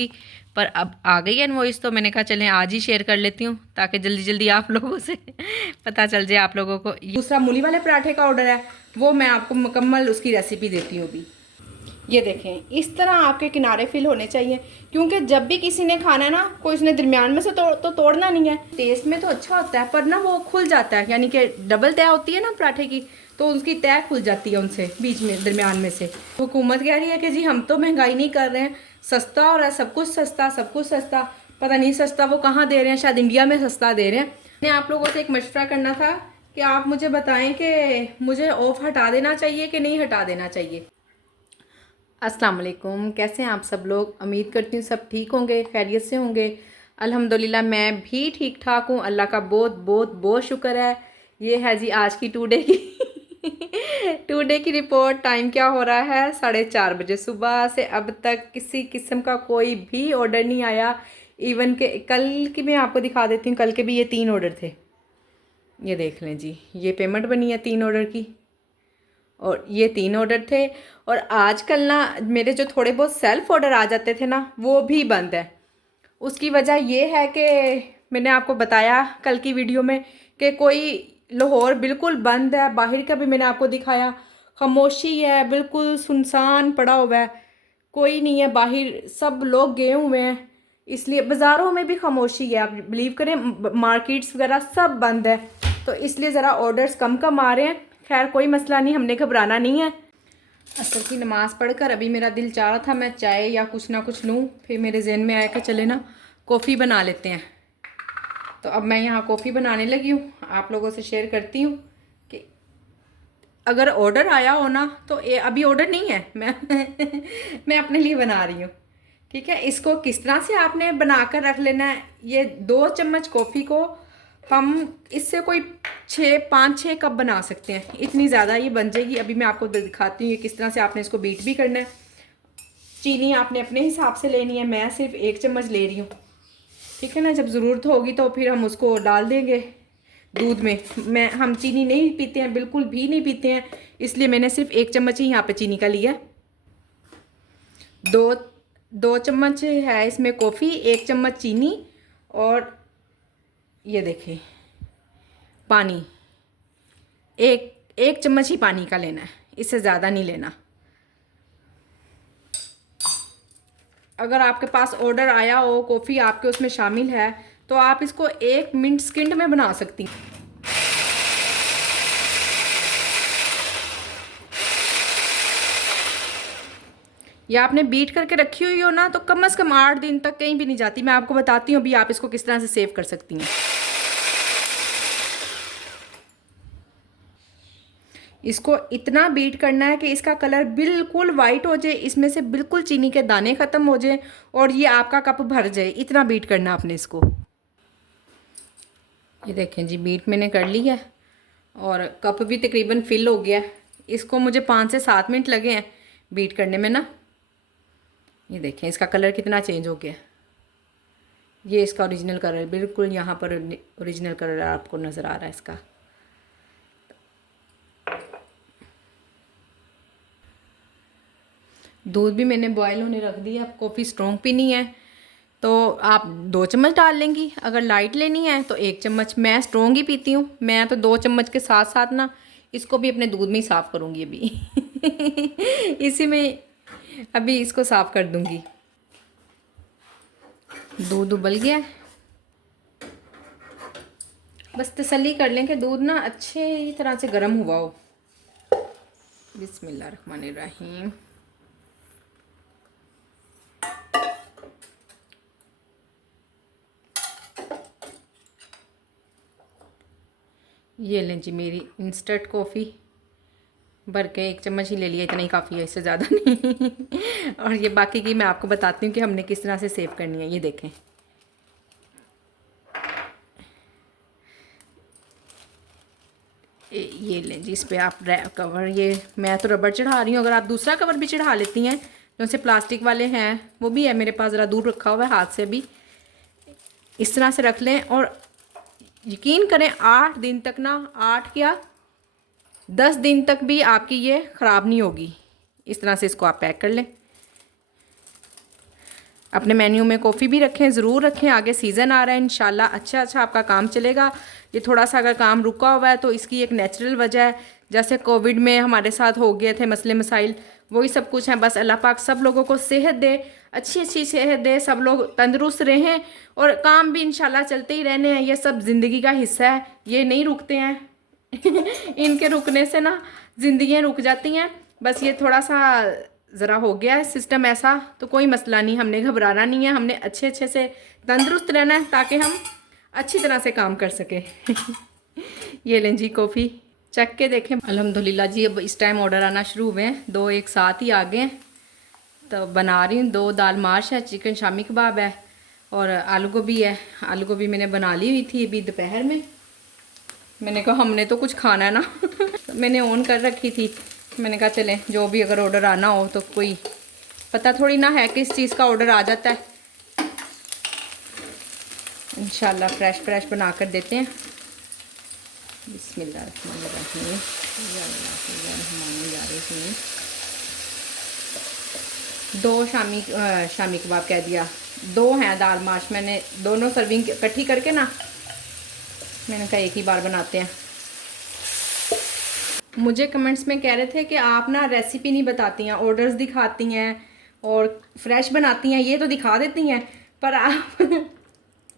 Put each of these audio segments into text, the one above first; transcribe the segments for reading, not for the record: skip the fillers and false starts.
पर अब आ गई है इनवॉइस, तो मैंने कहा चलें आज ही शेयर कर लेती हूँ ताकि जल्दी जल्दी आप लोगों से पता चल जाए आप लोगों को। दूसरा मूली वाले पराठे का ऑर्डर है, वो मैं आपको मुकम्मल उसकी रेसिपी देती हूँ अभी। ये देखें, इस तरह आपके किनारे फिल होने चाहिए, क्योंकि जब भी किसी ने खाना है ना, कोई इसने दरमियान में से तो तोड़ना नहीं है। टेस्ट में तो अच्छा होता है पर ना वो खुल जाता है, यानी कि डबल तय होती है ना पराठे की, तो उसकी तय खुल जाती है उनसे बीच में दरमियान में से। हुकूमत कह रही है कि जी हम तो महंगाई नहीं कर रहे हैं, सस्ता हो रहा है, सब कुछ सस्ता, सब कुछ सस्ता। पता नहीं सस्ता वो कहाँ दे रहे हैं, शायद इंडिया में सस्ता दे रहे हैं। मैंने आप लोगों से एक मशवरा करना था कि आप मुझे बताएं कि मुझे ऑफ हटा देना चाहिए कि नहीं हटा देना चाहिए। अस्सलाम वालेकुम, कैसे हैं आप सब लोग? उम्मीद करती हूँ सब ठीक होंगे, खैरियत से होंगे। अल्हम्दुलिल्लाह मैं भी ठीक ठाक हूँ, अल्लाह का बहुत बहुत बहुत शुक्र है। ये है जी आज की टू डे की टू डे की रिपोर्ट। टाइम क्या हो रहा है? 4:30 बजे। सुबह से अब तक किसी किस्म का कोई भी ऑर्डर नहीं आया। इवन के कल की मैं आपको दिखा देती हूँ, कल के भी ये 3 ऑर्डर थे। ये देख लें जी, ये पेमेंट बनी है 3 ऑर्डर की, और ये 3 ऑर्डर थे। और आजकल ना मेरे जो थोड़े बहुत सेल्फ ऑर्डर आ जाते थे ना, वो भी बंद है। उसकी वजह ये है कि मैंने आपको बताया कल की वीडियो में कि कोई लाहौर बिल्कुल बंद है। बाहर का भी मैंने आपको दिखाया, खामोशी है, बिल्कुल सुनसान पड़ा हुआ है, कोई नहीं है बाहर, सब लोग गए हुए हैं। इसलिए बाज़ारों में भी खामोशी है, आप बिलीव करें, मार्केट्स वगैरह सब बंद है। तो इसलिए ज़रा ऑर्डर्स कम कम आ रहे हैं। खैर कोई मसला नहीं, हमने घबराना नहीं है। असर की नमाज़ पढ़कर अभी मेरा दिल चाह रहा था मैं चाय या कुछ ना कुछ लूँ, फिर मेरे जहन में आया कि चले ना कॉफ़ी बना लेते हैं। तो अब मैं यहाँ कॉफ़ी बनाने लगी हूँ, आप लोगों से शेयर करती हूँ कि अगर ऑर्डर आया हो ना, तो अभी ऑर्डर नहीं है, मैं अपने लिए बना रही हूँ। ठीक है, इसको किस तरह से आपने बनाकर रख लेना है। ये 2 चम्मच कॉफ़ी को हम इससे कोई 5-6 कप बना सकते हैं, इतनी ज़्यादा ये बन जाएगी। अभी मैं आपको दिखाती हूँ ये किस तरह से आपने इसको बीट भी करना है। चीनी आपने अपने हिसाब से लेनी है, मैं सिर्फ 1 चम्मच ले रही हूँ। ठीक है ना, जब ज़रूरत होगी तो फिर हम उसको डाल देंगे दूध में। हम चीनी नहीं पीते हैं, बिल्कुल भी नहीं पीते हैं, इसलिए मैंने सिर्फ 1 चम्मच ही यहाँ पे चीनी का लिया। 2 चम्मच है इसमें कॉफ़ी, 1 चम्मच चीनी, और ये देखें पानी, एक चम्मच ही पानी का लेना है, इससे ज़्यादा नहीं लेना। अगर आपके पास ऑर्डर आया हो, कॉफ़ी आपके उसमें शामिल है, तो आप इसको 1 मिनट सेकंड में बना सकती हैं। या आपने बीट करके रखी हुई हो ना, तो कम से कम 8 दिन तक कहीं भी नहीं जाती। मैं आपको बताती हूँ अभी आप इसको किस तरह से सेव कर सकती हैं। इसको इतना बीट करना है कि इसका कलर बिल्कुल वाइट हो जाए, इसमें से बिल्कुल चीनी के दाने ख़त्म हो जाए और ये आपका कप भर जाए। इतना बीट करना आपने इसको। ये देखें जी, बीट मैंने कर ली है और कप भी तकरीबन फिल हो गया है। इसको मुझे 5 से 7 मिनट लगे हैं बीट करने में ना। ये देखें इसका कलर कितना चेंज हो गया। ये इसका ओरिजिनल कलर, बिल्कुल यहाँ पर ओरिजिनल कलर आपको नज़र आ रहा है इसका। दूध भी मैंने बॉयल होने रख दिया। कॉफ़ी स्ट्रॉन्ग पीनी है तो आप 2 चम्मच डाल लेंगी, अगर लाइट लेनी है तो 1 चम्मच। मैं स्ट्रॉन्ग ही पीती हूँ, मैं तो 2 चम्मच के साथ साथ ना इसको भी अपने दूध में ही साफ़ करूँगी अभी इसी में अभी इसको साफ़ कर दूँगी। दूध उबल गया, बस तसल्ली कर लें कि दूध ना अच्छे तरह से गर्म हुआ हो। बिस्मिल्लाहिर्रहमानिर्रहीम। ये लें जी मेरी इंस्टेंट कॉफ़ी, भर के 1 चम्मच ही ले लिया, इतना ही काफ़ी है, इससे ज़्यादा नहीं और ये बाकी की मैं आपको बताती हूँ कि हमने किस तरह से सेव करनी है। ये देखें, ये लें जी, इस पर आप कवर, ये मैं तो रबड़ चढ़ा रही हूँ, अगर आप दूसरा कवर भी चढ़ा लेती हैं, जैसे प्लास्टिक वाले हैं वो भी है मेरे पास, ज़रा दूर रखा हुआ है हाथ से भी। इस तरह से रख लें और यकीन करें 8 दिन तक ना, 8 क्या 10 दिन तक भी आपकी ये ख़राब नहीं होगी। इस तरह से इसको आप पैक कर लें। अपने मेन्यू में कॉफ़ी भी रखें, ज़रूर रखें। आगे सीज़न आ रहा है, इंशाल्लाह अच्छा आपका काम चलेगा। ये थोड़ा सा अगर काम रुका हुआ है तो इसकी एक नेचुरल वजह है। जैसे कोविड में हमारे साथ हो गए थे मसले मसाइल, वही सब कुछ है। बस अल्लाह पाक सब लोगों को सेहत दे, अच्छी सेहत दे, सब लोग तंदुरुस्त रहें और काम भी इंशाल्लाह चलते ही रहने हैं। ये सब ज़िंदगी का हिस्सा है, ये नहीं रुकते हैं इनके रुकने से ना ज़िंदगियाँ रुक जाती हैं। बस ये थोड़ा सा ज़रा हो गया है सिस्टम ऐसा, तो कोई मसला नहीं, हमने घबराना नहीं है। हमने अच्छे से तंदुरुस्त रहना है ताकि हम अच्छी तरह से काम कर सकें ये लें जी कॉफ़ी, चख के देखें। अल्हम्दुलिल्लाह जी, अब इस टाइम ऑर्डर आना शुरू हुए हैं, 2 एक साथ ही आ गए हैं। तो बना रही हूँ 2 दाल माश है, चिकन शामी कबाब है और आलू गोभी है। आलू गोभी मैंने बना ली हुई थी अभी दोपहर में। मैंने कहा हमने तो कुछ खाना है ना तो मैंने ऑन कर रखी थी। मैंने कहा चलें जो भी अगर ऑर्डर आना हो तो कोई पता थोड़ी ना है किस चीज़ का ऑर्डर आ जाता है। इंशाल्लाह फ्रेश बना कर देते हैं। बिस्मिल्लाहिर्रहमानिर्रहीम। 2 शामी कबाब कह दिया, 2 हैं दाल माश। मैंने दोनों सर्विंग इकट्ठी करके ना मैंने कहा एक ही बार बनाते हैं। मुझे कमेंट्स में कह रहे थे कि आप ना रेसिपी नहीं बताती हैं, ऑर्डर्स दिखाती हैं और फ्रेश बनाती हैं, ये तो दिखा देती हैं पर आप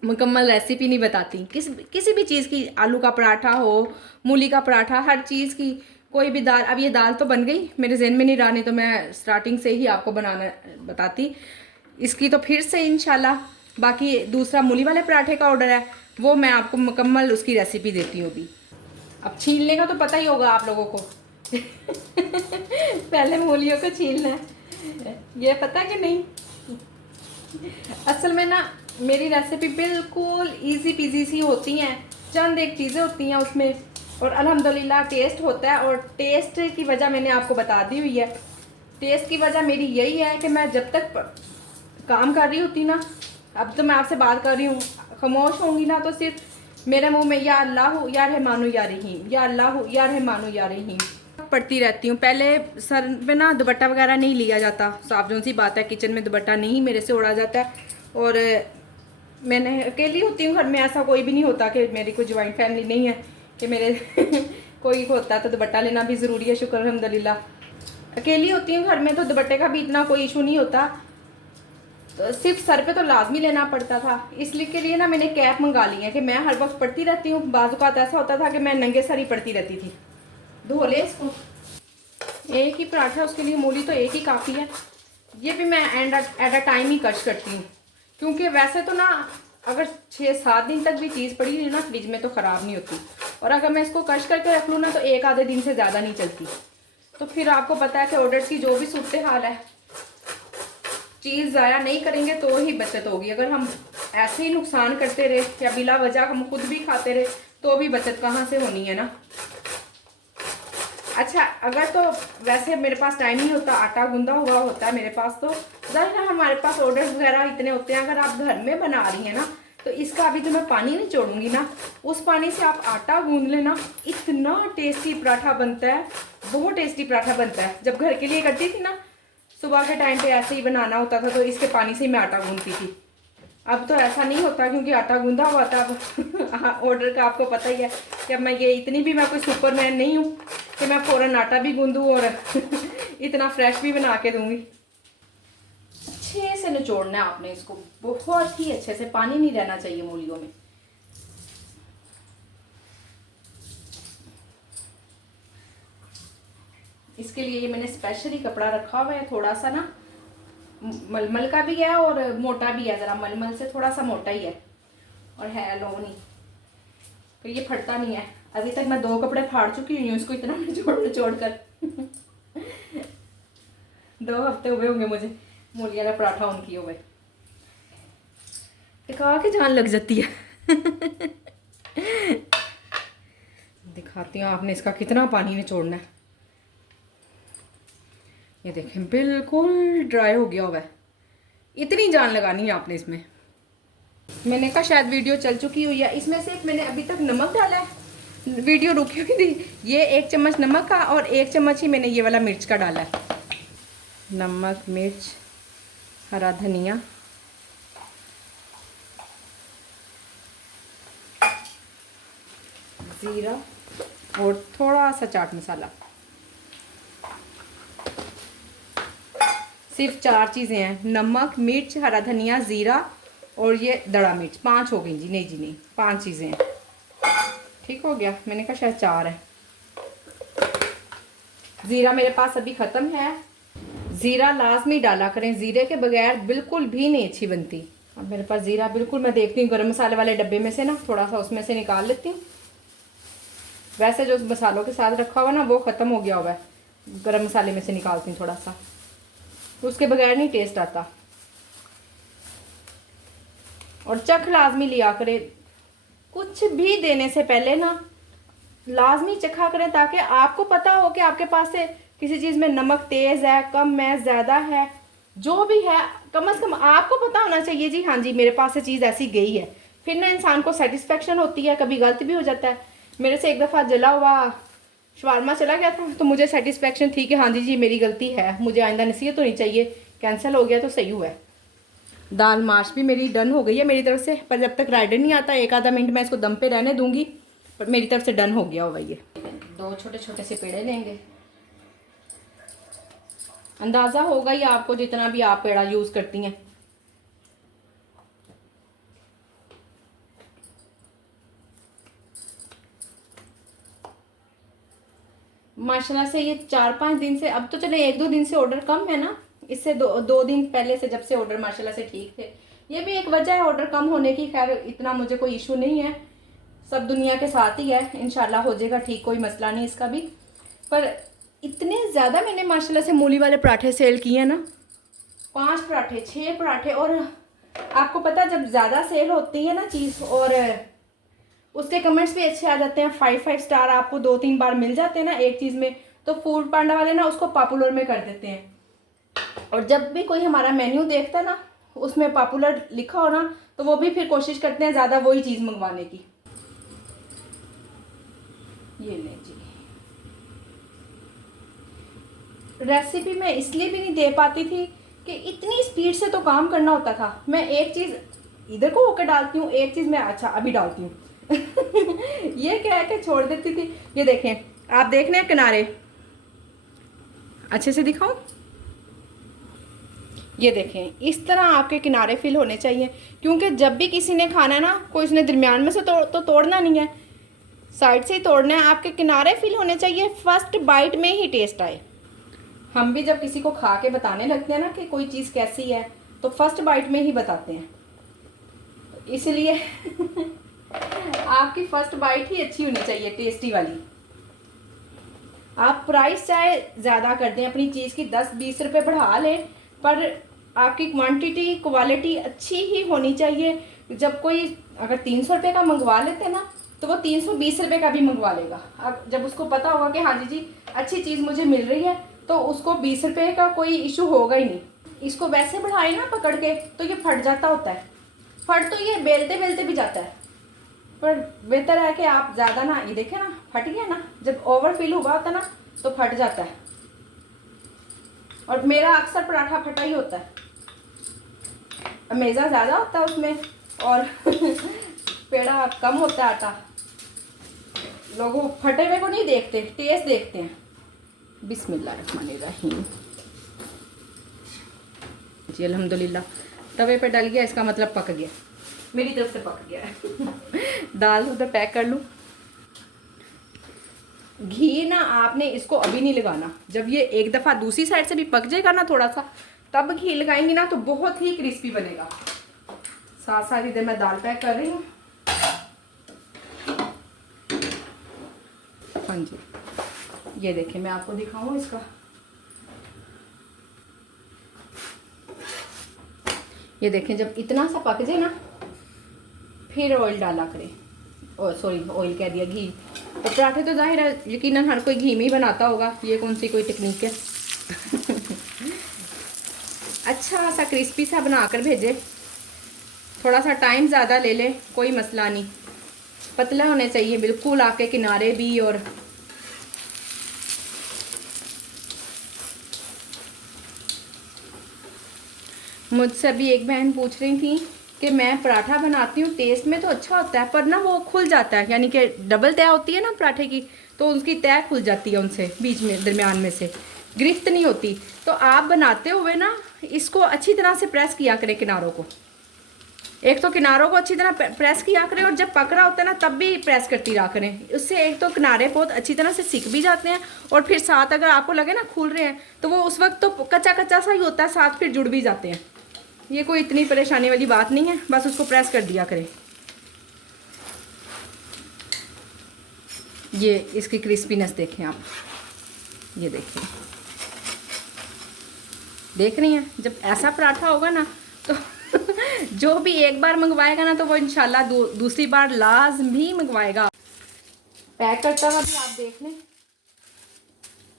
मुकम्मल रेसिपी नहीं बताती किसी भी चीज़ की। आलू का पराठा हो, मूली का पराठा, हर चीज़ की कोई भी दाल। अब ये दाल तो बन गई, मेरे जहन में नहीं रहा, नहीं तो मैं स्टार्टिंग से ही आपको बनाना बताती इसकी। तो फिर से इंशाल्लाह। बाकी दूसरा मूली वाले पराठे का ऑर्डर है, वो मैं आपको मुकम्मल उसकी रेसिपी देती हूँ अभी। अब छीलने का तो पता ही होगा आप लोगों को पहले मूलियों को छीलना है, ये पता कि नहीं। असल में ना मेरी रेसिपी बिल्कुल इजी पीजी सी होती हैं, चंद एक चीज़ें होती हैं उसमें और अल्हम्दुलिल्लाह टेस्ट होता है। और टेस्ट की वजह मैंने आपको बता दी हुई है। टेस्ट की वजह मेरी यही है कि मैं जब तक काम कर रही होती ना, अब तो मैं आपसे बात कर रही हूँ, खामोश होंगी ना तो सिर्फ मेरे मुंह में या अल्लाह या रहमानो या रहीम, या अल्लाह या रहमानो या रहीम पढ़ती रहती हूँ। पहले सर में ना दुपट्टा वगैरह नहीं लिया जाता, साफ जो सी बात है, किचन में दुपट्टा नहीं मेरे से उड़ा जाता है। और मैंने अकेली होती हूँ घर में, ऐसा कोई भी नहीं होता कि मेरी कोई ज्वाइंट फैमिली नहीं है कि मेरे कोई होता है तो दुपट्टा लेना भी ज़रूरी है। शुक्र अल्हम्दुलिल्लाह अकेली होती हूँ घर में, तो दुपट्टे का भी इतना कोई इशू नहीं होता। तो सिर्फ सर पे तो लाजमी लेना पड़ता था, इसलिए के लिए ना मैंने कैप मंगा ली है कि मैं हर वक्त पढ़ती रहती हूँ। बाज़-औक़ात ऐसा होता था कि मैं नंगे सर ही पढ़ती रहती थी। धो ले इसको, एक ही पराठा, उसके लिए मूली तो एक ही काफ़ी है। ये भी मैं एट अ टाइम ही कश करती हूँ, क्योंकि वैसे तो ना अगर 6-7 दिन तक भी चीज़ पड़ी रही ना फ्रिज में तो ख़राब नहीं होती, और अगर मैं इसको कश करके रख लूँ ना तो 1 आधे दिन से ज़्यादा नहीं चलती। तो फिर आपको पता है कि ऑर्डर की जो भी सूरत हाल है, चीज़ ज़ाया नहीं करेंगे तो ही बचत होगी। अगर हम ऐसे ही नुकसान करते रहे या बिला वजह हम खुद भी खाते रहे तो भी बचत कहाँ से होनी है ना। अच्छा, अगर तो वैसे मेरे पास टाइम नहीं होता, आटा गूंदा हुआ होता है मेरे पास, तो ज़ाहिर है हमारे पास ऑर्डर्स वगैरह इतने होते हैं। अगर आप घर में बना रही हैं ना तो इसका अभी जो मैं पानी नहीं छोड़ूंगी ना, उस पानी से आप आटा गूंद लेना, इतना टेस्टी पराठा बनता है, बहुत टेस्टी पराठा बनता है। जब घर के लिए करती थी ना, सुबह के टाइम पे ऐसे ही बनाना होता था तो इसके पानी से ही मैं आटा गूंदती थी। अब तो ऐसा नहीं होता क्योंकि आटा गूंदा हुआ था। अब ऑर्डर का आपको पता ही है कि अब मैं ये इतनी भी मैं कोई सुपरमैन नहीं हूँ कि मैं फ़ौरन आटा भी गूंदूँ और इतना फ्रेश भी बना के दूँगी। अच्छे से निचोड़ना है आपने इसको, बहुत ही अच्छे से, पानी नहीं रहना चाहिए मूलियों में। इसके लिए ये मैंने स्पेशली कपड़ा रखा हुआ है, थोड़ा सा ना मलमल का भी है और मोटा भी है, ज़रा मलमल से थोड़ा सा मोटा ही है और है लोन ही, तो ये फटता नहीं है। अभी तक मैं 2 कपड़े फाड़ चुकी हुई हूँ इसको इतना निचोड़ कर 2 हफ्ते हुए होंगे मुझे मूली वाला पराठा ऑन किए हुए, दिखा के जान लग जाती है दिखाती हूँ आपने इसका कितना पानी निचोड़ना है। ये देखें बिल्कुल ड्राई हो गया हुआ है, इतनी जान लगानी है आपने इसमें। मैंने कहा शायद वीडियो चल चुकी हुई है। इसमें से मैंने अभी तक नमक डाला है, वीडियो रुकी हुई थी। ये 1 चम्मच नमक का और 1 चम्मच ही मैंने ये वाला मिर्च का डाला है। नमक, मिर्च, हरा धनिया ज़ीरा और थोड़ा सा चाट मसाला। सिर्फ 4 चीज़ें हैं, नमक, मिर्च, हरा धनिया, ज़ीरा और ये दड़ा मिर्च। 5 हो गई जी, नहीं जी नहीं, 5 चीज़ें हैं। ठीक हो गया, मैंने कहा शायद 4 है। ज़ीरा मेरे पास अभी ख़त्म है। ज़ीरा लाजमी डाला करें, ज़ीरे के बगैर बिल्कुल भी नहीं अच्छी बनती। अब मेरे पास ज़ीरा बिल्कुल, मैं देखती हूँ गरम मसाले वाले डब्बे में से ना थोड़ा सा उसमें से निकाल लेती हूँ। वैसे जो मसालों के साथ रखा हुआ ना वो ख़त्म हो गया हुआ है, गरम मसाले में से निकालती हूँ थोड़ा सा, उसके बगैर नहीं टेस्ट आता। और चख लाजमी लिया करें, कुछ भी देने से पहले ना लाजमी चखा करें, ताकि आपको पता हो कि आपके पास से किसी चीज़ में नमक तेज़ है, कम है, ज़्यादा है, जो भी है कम से कम आपको पता होना चाहिए जी हाँ जी मेरे पास से चीज़ ऐसी गई है। फिर ना इंसान को सेटिस्फेक्शन होती है। कभी गलत भी हो जाता है। मेरे से एक दफ़ा जला हुआ शवारमा चला गया था तो मुझे सेटिस्फेक्शन थी कि हाँ जी मेरी गलती है, मुझे आइंदा नसीहत होनी चाहिए। कैंसिल हो गया तो सही हुआ है। दाल माश भी मेरी डन हो गई है मेरी तरफ से, पर जब तक राइडर नहीं आता 1 आधा मिनट मैं इसको दम पे रहने दूंगी, पर मेरी तरफ से डन हो गया होगा। ये 2 छोटे छोटे से पेड़े लेंगे। अंदाज़ा होगा ही आपको जितना भी आप पेड़ा यूज़ करती हैं। माशाल्लाह से ये 4-5 दिन से, अब तो चले 1-2 दिन से ऑर्डर कम है ना, इससे 2 दिन पहले से जब से ऑर्डर माशाल्लाह से ठीक थे। ये भी एक वजह है ऑर्डर कम होने की। खैर इतना मुझे कोई इशू नहीं है, सब दुनिया के साथ ही है, इंशाल्लाह हो जाएगा ठीक, कोई मसला नहीं इसका भी। पर इतने ज़्यादा मैंने माशाल्लाह से मूली वाले पराठे सेल किए हैं ना, 5 पराठे 6 पराठे। और आपको पता जब ज़्यादा सेल होती है ना चीज़ और उसके कमेंट्स भी अच्छे आ जाते हैं, 5 स्टार आपको 2-3 बार मिल जाते हैं ना एक चीज़ में, तो फूड पांडा वाले ना उसको पॉपुलर में कर देते हैं। और जब भी कोई हमारा मेन्यू देखता है ना उसमें पॉपुलर लिखा हो ना, तो वो भी फिर कोशिश करते हैं ज़्यादा वही चीज़ मंगवाने की। ये ले जी, रेसिपी मैं इसलिए भी नहीं दे पाती थी कि इतनी स्पीड से तो काम करना होता था। मैं एक चीज़ इधर को होकर डालती हूँ, एक चीज़ मैं अच्छा अभी डालती हूँ ये क्या है कि छोड़ देती थी। ये देखें, आप देख रहे हैं किनारे, अच्छे से दिखाऊं, ये देखें इस तरह आपके किनारे फिल होने चाहिए, क्योंकि जब भी किसी ने खाना है ना, कोई उसने दरमियान में से तो तोड़ना नहीं है, साइड से ही तोड़ना है। आपके किनारे फिल होने चाहिए, फर्स्ट बाइट में ही टेस्ट आए। हम भी जब किसी को खा के बताने लगते हैं ना कि कोई चीज़ कैसी है, तो फर्स्ट बाइट में ही बताते हैं, इसलिए आपकी फर्स्ट बाइट ही अच्छी होनी चाहिए, टेस्टी वाली। आप प्राइस चाहे ज़्यादा कर दें अपनी चीज़ की, 10-20 रुपये बढ़ा लें, पर आपकी क्वांटिटी क्वालिटी अच्छी ही होनी चाहिए। जब कोई अगर 300 रुपये का मंगवा लेते हैं ना, तो वो 320 रुपये का भी मंगवा लेगा। अब जब उसको पता होगा कि हाँ जी अच्छी चीज़ मुझे मिल रही है, तो उसको 20 रुपये का कोई इशू होगा ही नहीं। इसको वैसे बढ़ाए ना पकड़ के तो ये फट जाता होता है। फट तो ये बेलते बेलते भी जाता है, पर बेहतर है कि आप ज़्यादा ना, ये देखें ना फट गया ना, जब ओवर फिल हुआ होता है ना तो फट जाता है। और मेरा अक्सर पराठा फटा ही होता है, मेज़ा ज़्यादा होता है उसमें और पेड़ा कम होता है आटा। लोग फटे हुए को नहीं देखते, टेस्ट देखते हैं। बिस्मिल्लाहिर्रहमानिर्रहीम जी, अल्हम्दुलिल्लाह तवे पे डल गया, इसका मतलब पक गया, मेरी तरफ से पक गया है। दाल उधर पैक कर लूँ। घी ना आपने इसको अभी नहीं लगाना, जब ये एक दफ़ा दूसरी साइड से भी पक जाएगा ना थोड़ा सा, तब घी लगाएंगी ना तो बहुत ही क्रिस्पी बनेगा। साथ साथ इधर मैं दाल पैक कर रही हूँ। हाँ जी, ये देखें मैं आपको दिखाऊँ इसका, ये देखें जब इतना सा पक जाए ना फिर ऑयल डाला करें, सॉरी ऑयल कह दिया, घी। तो पराठे तो जाहिर है यकीनन हर कोई घी में ही बनाता होगा, ये कौन सी कोई टेक्निक है। अच्छा सा क्रिस्पी सा बना कर भेजे, थोड़ा सा टाइम ज़्यादा ले ले कोई मसला नहीं, पतला होने चाहिए बिल्कुल आपके किनारे भी। और मुझसे अभी एक बहन पूछ रही थी कि मैं पराठा बनाती हूँ, टेस्ट में तो अच्छा होता है पर ना वो खुल जाता है, यानी कि डबल तय होती है ना पराठे की, तो उसकी तय खुल जाती है उनसे, बीच में दरमियान में से गिरफ्त नहीं होती। तो आप बनाते हुए ना इसको अच्छी तरह से प्रेस किया करें किनारों को, एक तो किनारों को अच्छी तरह प्रेस किया करें, और जब पक रहा होता है ना तब भी प्रेस करती रहा करें। उससे एक तो किनारे बहुत अच्छी तरह से सिक भी जाते हैं, और फिर साथ अगर आपको लगे ना खुल रहे हैं तो वो उस वक्त तो कच्चा कच्चा सा ही होता है, साथ फिर जुड़ भी जाते हैं। ये कोई इतनी परेशानी वाली बात नहीं है, बस उसको प्रेस कर दिया करें। ये इसकी क्रिस्पीनेस देखें आप, ये देखिए, देख रही हैं। जब ऐसा पराठा होगा ना तो जो भी एक बार मंगवाएगा ना तो वो इंशाल्लाह दूसरी बार लाजमी मंगवाएगा। पैक करता हुआ भी आप देख लें,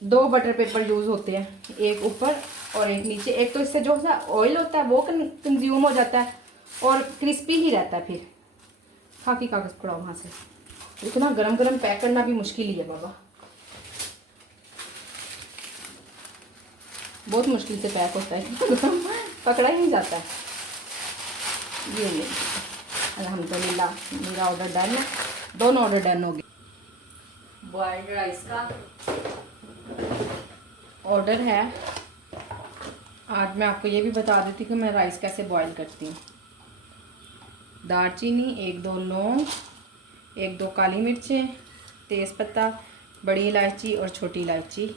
2 बटर पेपर यूज़ होते हैं, एक ऊपर और एक नीचे। एक तो इससे जो सा ऑयल होता है वो कंज्यूम हो जाता है और क्रिस्पी ही रहता है। फिर खाकी कागज़ पड़ा वहाँ से, इतना गरम गरम पैक करना भी मुश्किल ही है बाबा, बहुत मुश्किल से पैक होता है पकड़ा ही नहीं जाता है। ये ले अल्हम्दुलिल्लाह मेरा ऑर्डर डन है, दोनों ऑर्डर डन हो गए। बॉइल्ड राइस का ऑर्डर है। आज मैं आपको ये भी बता देती कि मैं राइस कैसे बॉईल करती हूँ। दालचीनी, 1-2 लौंग, 1-2 काली मिर्चें, तेज़पत्ता, बड़ी इलायची और छोटी इलायची,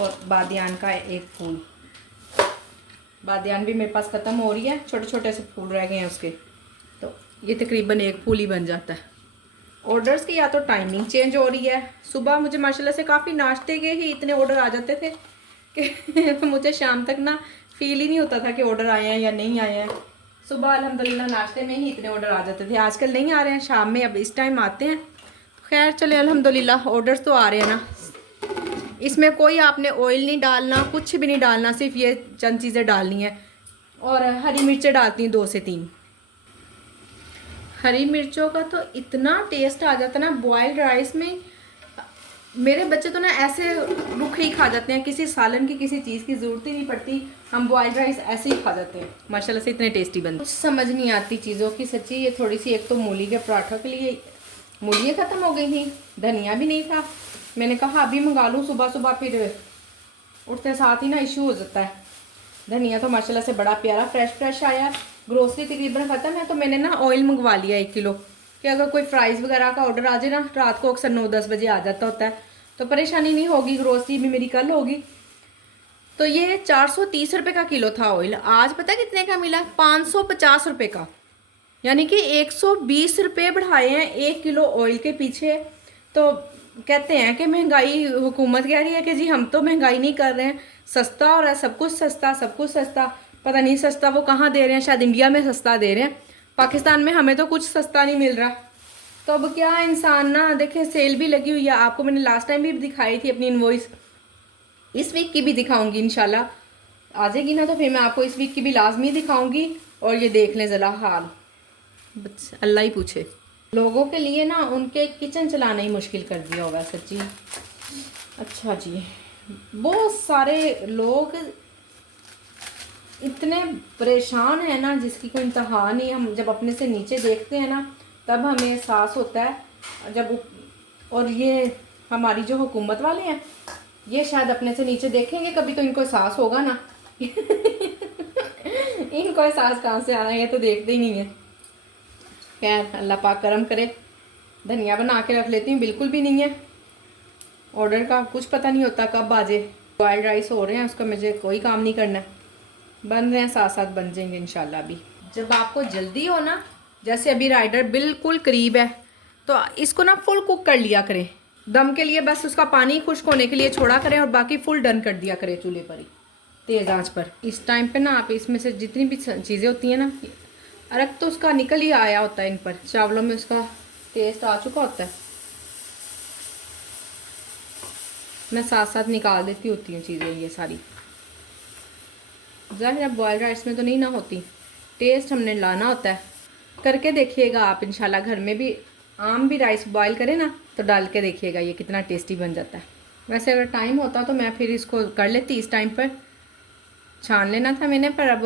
और बादियान का 1 फूल। बादियान भी मेरे पास ख़त्म हो रही है, छोटे छोटे से फूल रह गए हैं उसके, तो ये तकरीबन 1 फूल ही बन जाता है। ऑर्डर्स की या तो टाइमिंग चेंज हो रही है, सुबह मुझे माशाल्लाह से काफ़ी नाश्ते के ही इतने ऑर्डर आ जाते थे कि मुझे शाम तक ना फील ही नहीं होता था कि ऑर्डर आए हैं या नहीं आए हैं। सुबह अल्हम्दुलिल्लाह नाश्ते में ही इतने ऑर्डर आ जाते थे, आजकल नहीं आ रहे हैं, शाम में अब इस टाइम आते हैं। खैर चले अल्हम्दुलिल्लाह ऑर्डर्स तो आ रहे हैं ना। इसमें कोई आपने ऑयल नहीं डालना, कुछ भी नहीं डालना, सिर्फ ये चंद चीज़ें डालनी है। और हरी मिर्चें डालती हूँ 2 से 3। हरी मिर्चों का तो इतना टेस्ट आ जाता है ना बॉइल्ड राइस में। मेरे बच्चे तो ना ऐसे रुखे ही खा जाते हैं, किसी सालन की किसी चीज़ की ज़रूरत ही नहीं पड़ती, हम बॉइल्ड राइस ऐसे ही खा जाते हैं। माशाल्लाह से इतने टेस्टी बनते। कुछ समझ नहीं आती चीज़ों की सच्ची। ये थोड़ी सी, एक तो मूली के पराठों के लिए मूलियाँ ख़त्म हो गई थी, धनिया भी नहीं था, मैंने कहा अभी मंगा लूँ सुबह सुबह, फिर उठते साथ ही ना इशू हो जाता है। धनिया तो माशाल्लाह से बड़ा प्यारा फ्रेश आया। ग्रोसरी तकरीबन ख़त्म है तो मैंने ना ऑयल मंगवा लिया 1 किलो, कि अगर कोई फ्राइज़ वगैरह का ऑर्डर आ जाए ना, रात को अक्सर 9-10 बजे आ जाता होता है, तो परेशानी नहीं होगी, ग्रोसरी भी मेरी कल होगी। तो ये 430 रुपये का किलो था ऑयल, आज पता कितने का मिला? 550 रुपये का, यानी कि 120 रुपये बढ़ाए हैं 1 किलो ऑयल के पीछे। तो कहते हैं कि महंगाई, हुकूमत कह रही है कि जी हम तो महंगाई नहीं कर रहे हैं, सस्ता हो रहा है, सब कुछ सस्ता, सब कुछ सस्ता। पता नहीं सस्ता वो कहाँ दे रहे हैं, शायद इंडिया में सस्ता दे रहे हैं, पाकिस्तान में हमें तो कुछ सस्ता नहीं मिल रहा। तो अब क्या इंसान ना देखे, सेल भी लगी हुई है, आपको मैंने लास्ट टाइम भी दिखाई थी अपनी इनवॉइस, इस वीक की भी दिखाऊंगी इंशाल्लाह, आ जाएगी ना तो फिर मैं आपको इस वीक की भी लाजमी दिखाऊंगी। और ये देख लें ज़रा हाल, बस अल्लाह ही पूछे। लोगों के लिए ना उनके किचन चलाना ही मुश्किल कर दिया होगा सच्ची। अच्छा जी, बहुत सारे लोग इतने परेशान हैं ना जिसकी कोई इंतहा नहीं। हम जब अपने से नीचे देखते हैं ना तब हमें एहसास होता है। जब और ये हमारी जो हुकूमत वाले हैं, ये शायद अपने से नीचे देखेंगे कभी तो इनको एहसास होगा ना इनको एहसास कहाँ से आना है, ये तो देखते ही नहीं है। खैर अल्लाह पाक करम करे। धनिया बना के रख लेती हूँ, बिल्कुल भी नहीं है ऑर्डर का, कुछ पता नहीं होता कब आ जाए। बॉइल्ड राइस हो रहे हैं, उसका मुझे कोई काम नहीं करना, बन रहे हैं, साथ साथ बन जाएंगे इंशाल्लाह भी। जब आपको जल्दी हो ना, जैसे अभी राइडर बिल्कुल करीब है, तो इसको ना फुल कुक कर लिया करें, दम के लिए बस उसका पानी खुश्क होने के लिए छोड़ा करें और बाकी फुल डन कर दिया करें चूल्हे पर ही, तेज़ आंच पर। इस टाइम पे ना आप इसमें से जितनी भी चीज़ें होती हैं ना, अरक तो उसका निकल ही आया होता है, इन पर चावलों में उसका टेस्ट आ चुका होता है। मैं साथ साथ निकाल देती होती हूँ चीज़ें ये सारी। ज़ाहिर है बॉइल्ड राइस में तो नहीं ना होती, टेस्ट हमने लाना होता है। करके देखिएगा आप इंशाल्लाह, घर में भी आम भी राइस बॉईल करें ना तो डाल के देखिएगा ये कितना टेस्टी बन जाता है। वैसे अगर टाइम होता तो मैं फिर इसको कर लेती, इस टाइम पर छान लेना था मैंने, पर अब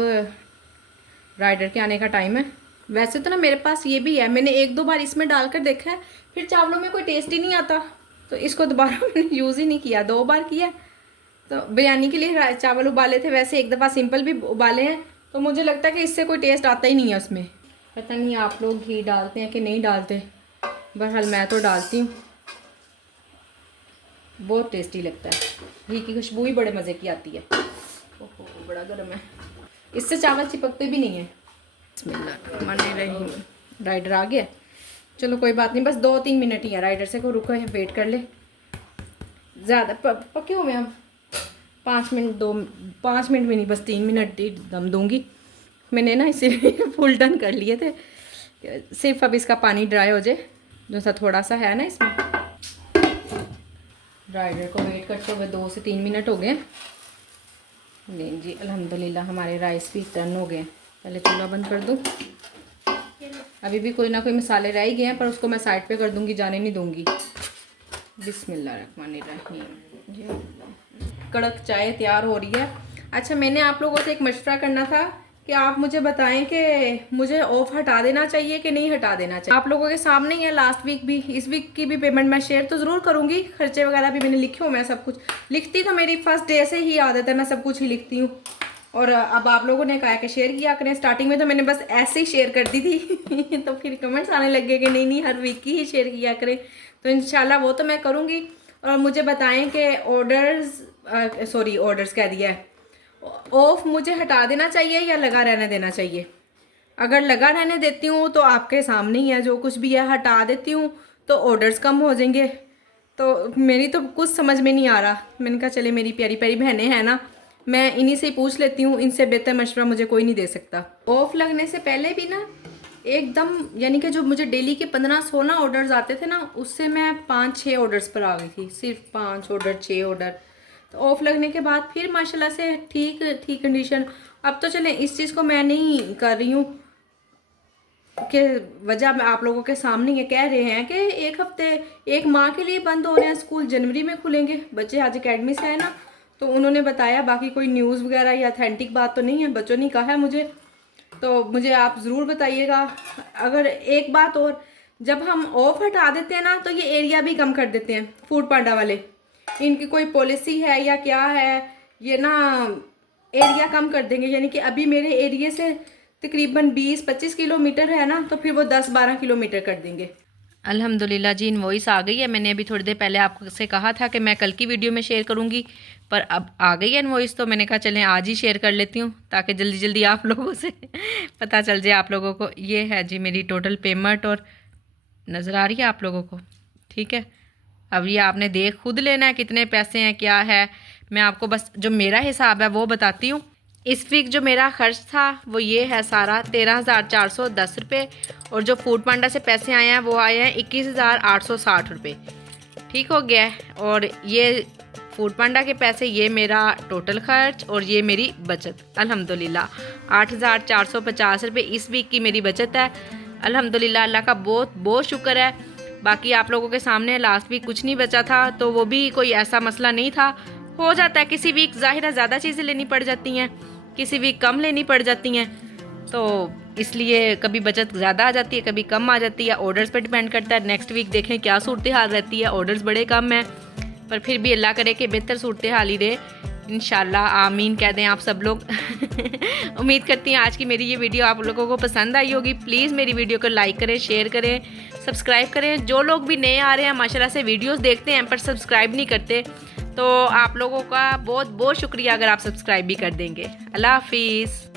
राइडर के आने का टाइम है। वैसे तो ना मेरे पास ये भी है, मैंने 1-2 बार इसमें डालकर देखा है, फिर चावलों में कोई टेस्ट ही नहीं आता, तो इसको दोबारा मैंने यूज़ ही नहीं किया। 2 बार किया। तो बिरयानी के लिए चावल उबाले थे, वैसे एक दफ़ा सिंपल भी उबाले हैं, तो मुझे लगता है कि इससे कोई टेस्ट आता ही नहीं है उसमें। पता नहीं आप लोग घी डालते हैं कि नहीं डालते, बहरहाल मैं तो डालती हूँ। बहुत टेस्टी लगता है, घी की खुशबू ही बड़े मज़े की आती है। ओहो बड़ा गर्म है, इससे चावल चिपकते भी नहीं है। बिस्मिल्लाह, राइडर आ गया। चलो कोई बात नहीं, बस 2-3 मिनट ही है, राइडर से को रुको है, वेट कर ले। ज़्यादा पके हुए हम 5 मिनट में नहीं, बस 3 मिनट ही दम दूँगी। मैंने ना इसीलिए फुल डन कर लिए थे, सिर्फ अब इसका पानी ड्राई हो जाए, जो सा थोड़ा सा है ना इसमें। राइडर को वेट करते हुए 2 से 3 मिनट हो गए। नहीं जी, अल्हम्दुलिल्लाह हमारे राइस भी टर्न हो गए। पहले चूल्हा बंद कर दूँ। अभी भी कोई ना कोई मसाले रह ही गए हैं, पर उसको मैं साइड पे कर दूँगी, जाने नहीं दूँगी। बिस्मिल्लाहिर्रहमानिर्रहीम जी। कड़क चाय तैयार हो रही है। अच्छा, मैंने आप लोगों से एक मशवरा करना था कि आप मुझे बताएं कि मुझे ऑफ हटा देना चाहिए कि नहीं हटा देना चाहिए। आप लोगों के सामने ही है, लास्ट वीक भी, इस वीक की भी पेमेंट मैं शेयर तो ज़रूर करूँगी। खर्चे वगैरह भी मैंने लिखे हुए, मैं सब कुछ लिखती, तो मेरी फर्स्ट डे से ही आदत है, मैं सब कुछ ही लिखती हूँ। और अब आप लोगों ने कहा कि शेयर किया करें। स्टार्टिंग में तो मैंने बस ऐसे ही शेयर कर दी थी तो फिर कमेंट्स आने लग गए कि नहीं हर वीक की ही शेयर किया करें। तो इंशाल्लाह वो तो मैं करूँगी। और मुझे बताएं कि ऑर्डर्स कह दिया है, ऑफ मुझे हटा देना चाहिए या लगा रहने देना चाहिए। अगर लगा रहने देती हूँ तो आपके सामने ही है, जो कुछ भी है। हटा देती हूँ तो ऑर्डर्स कम हो जाएंगे। तो मेरी तो कुछ समझ में नहीं आ रहा। मैंने कहा चले मेरी प्यारी प्यारी बहनें हैं ना, मैं इन्हीं से ही पूछ लेती हूँ, इनसे बेहतर मशवरा मुझे कोई नहीं दे सकता। ऑफ लगने से पहले भी ना एकदम, यानी कि जो मुझे डेली के 15-16 ऑर्डर्स आते थे ना, उससे मैं 5-6 ऑर्डर्स पर आ गई थी, सिर्फ 5 ऑर्डर 6 ऑर्डर। तो ऑफ लगने के बाद फिर माशाल्लाह से ठीक थी कंडीशन। अब तो चलें, इस चीज़ को मैं नहीं कर रही हूँ कि वजह मैं आप लोगों के सामने ये कह रहे हैं कि 1 हफ्ते 1 माह के लिए बंद हो रहे हैं स्कूल, जनवरी में खुलेंगे। बच्चे आज अकेडमी से आए ना, तो उन्होंने बताया, बाकी कोई न्यूज़ वगैरह या अथेंटिक बात तो नहीं है, बच्चों ने कहा है मुझे। तो मुझे आप ज़रूर बताइएगा। अगर एक बात और, जब हम ऑफ हटा देते हैं ना, तो ये एरिया भी कम कर देते हैं फूड पांडा वाले। इनकी कोई पॉलिसी है या क्या है, ये ना एरिया कम कर देंगे। यानी कि अभी मेरे एरिया से तकरीबन 20-25 किलोमीटर है ना, तो फिर वो 10-12 किलोमीटर कर देंगे। अल्हम्दुलिल्लाह जी, इनवॉइस आ गई है। मैंने अभी थोड़ी देर पहले आपसे कहा था कि मैं कल की वीडियो में शेयर करूंगी, पर अब आ गई है इनवॉइस, तो मैंने कहा चलें आज ही शेयर कर लेती हूँ, ताकि जल्दी जल्दी आप लोगों से पता चल जाए आप लोगों को। ये है जी मेरी टोटल पेमेंट, और नज़र आ रही है आप लोगों को, ठीक है। अब ये आपने देख खुद लेना है कितने पैसे हैं क्या है। मैं आपको बस जो मेरा हिसाब है वो बताती हूँ। इस वीक जो मेरा खर्च था वो ये है सारा 13,410 रुपये, और जो फूड पांडा से पैसे आए हैं वो आए हैं 21,860 रुपये, ठीक हो गया है। और ये फूड पांडा के पैसे, ये मेरा टोटल खर्च, और ये मेरी बचत। अल्हम्दुलिल्लाह 8,450 रुपये इस वीक की मेरी बचत है। अल्हम्दुलिल्लाह, अल्लाह का बहुत बहुत शुक्र है। बाकी आप लोगों के सामने लास्ट वीक कुछ नहीं बचा था, तो वो भी कोई ऐसा मसला नहीं था। हो जाता है किसी वीक ज़ाहिर है ज़्यादा चीज़ें लेनी पड़ जाती हैं, किसी वीक कम लेनी पड़ जाती हैं, तो इसलिए कभी बचत ज़्यादा आ जाती है, कभी कम आ जाती है। ऑर्डर्स पर डिपेंड करता है। नेक्स्ट वीक देखें क्या सूरत हाल रहती है। ऑर्डर्स बड़े कम हैं, पर फिर भी अल्लाह करे कि बेहतर सूरत हाल ही रहे। इंशाल्लाह आमीन कह दें आप सब लोग। उम्मीद करती हैं आज की मेरी ये वीडियो आप लोगों को पसंद आई होगी। प्लीज़ मेरी वीडियो को लाइक करें, शेयर करें, सब्सक्राइब करें। जो लोग भी नए आ रहे हैं माशाल्लाह से वीडियोस देखते हैं पर सब्सक्राइब नहीं करते, तो आप लोगों का बहुत बहुत शुक्रिया अगर आप सब्सक्राइब भी कर देंगे। अल्लाह हाफिज़।